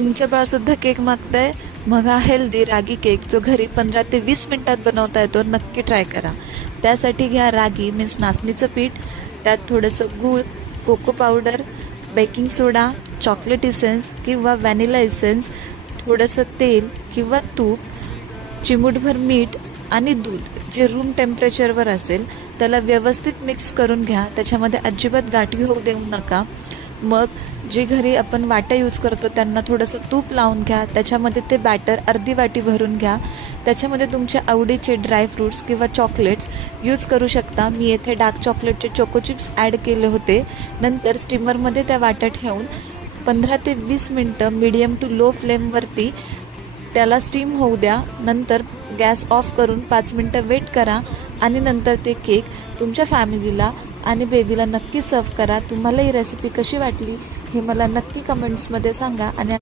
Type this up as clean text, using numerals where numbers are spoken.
तुमचं बाळसुद्धा केक मागतंय, मग हा हेल्दी रागी केक जो घरी 15 ते 20 मिनिटात बनवता येतो नक्की ट्राय करा. त्यासाठी घ्या रागी मीन्स नाचणीचं पीठ, त्यात थोडंसं गूळ, कोको पावडर, बेकिंग सोडा, चॉकलेट इसेन्स किंवा व्हॅनिला इसेन्स, थोडंसं तेल किंवा तूप, चिमूटभर मीठ आणि दूध जे रूम टेम्परेचरवर असेल त्याला व्यवस्थित मिक्स करून घ्या. त्याच्यामध्ये अजिबात गाठी होऊ देऊ नका. मग जे घरी आपण वाट्या यूज करतो त्यांना थोडंसं तूप लावून घ्या. त्याच्यामध्ये ते बॅटर अर्धी वाटी भरून घ्या. त्याच्यामध्ये तुमच्या आवडीचे ड्रायफ्रूट्स किंवा चॉकलेट्स यूज करू शकता. मी येथे डार्क चॉकलेटचे चोको चिप्स ॲड केले होते. नंतर स्टीमरमध्ये त्या वाट्या ठेवून 15 ते 20 मिनटं मीडियम टू लो फ्लेमवरती त्याला स्टीम होऊ द्या. नंतर गॅस ऑफ करून 5 मिनटं वेट करा आणि नंतर ते केक तुमच्या फॅमिलीला आणि बेबीला नक्की सर्व करा. तुम्हाला ही रेसिपी कशी वाटली हे मला नक्की कमेंट्समध्ये सांगा आणि